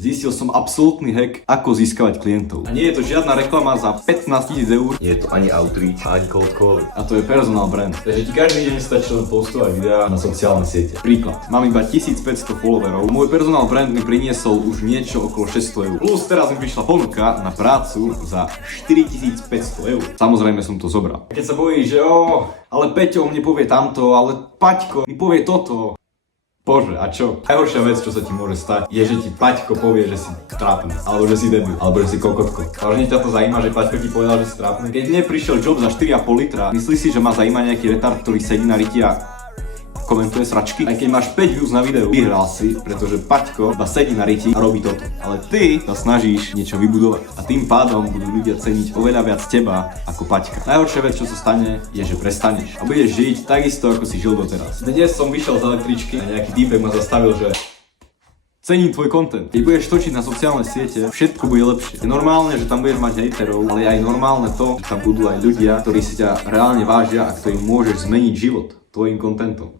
Zistil som absolútny hack, ako získavať klientov. A nie je to žiadna reklama za 15 000 eur. Nie je to ani outreach, ani cold call. A to je personal brand. Takže ti každý deň stačí len postovať videá na sociálne siete. Príklad. Mám iba 1500 followerov. Môj personal brand mi priniesol už niečo okolo 600 eur. Plus teraz mi prišla ponuka na prácu za 4500 eur. Samozrejme som to zobral. Keď sa bojíš, že ale Peťo mne povie tamto, ale Paťko mi povie toto. Bože, a čo? Najhoršia vec, čo sa ti môže stať, je, že ti Paťko povie, že si trápny, alebo že si debil, alebo že si kokotko. Vážne ťa to zajíma, že Paťko ti povedal, že si trápny? Keď mne prišiel job za 4,5 litra, myslíš si, že ma zajíma nejaký retard, ktorý sedí na riti a komentuje sračky? Aj keď máš 5 views na videu, vyhral si, pretože Paťko iba sedí na riti a robí toto. Ale ty sa snažíš niečo vybudovať a tým pádom budú ľudia ceniť oveľa viac teba ako Paťka. Najhoršia vec, čo sa stane, je, že prestaneš a budeš žiť takisto, ako si žil doteraz. Dnes som vyšiel z električky a nejaký týpek ma zastavil, že cením tvoj content. Keď budeš točiť na sociálne siete, všetko bude lepšie. Je normálne, že tam budeš mať hejterov, ale je aj normálne to, že tam budú aj ľudia, ktorí si ťa reálne vážia a ktorým môžeš zmeniť život tvojim contentom.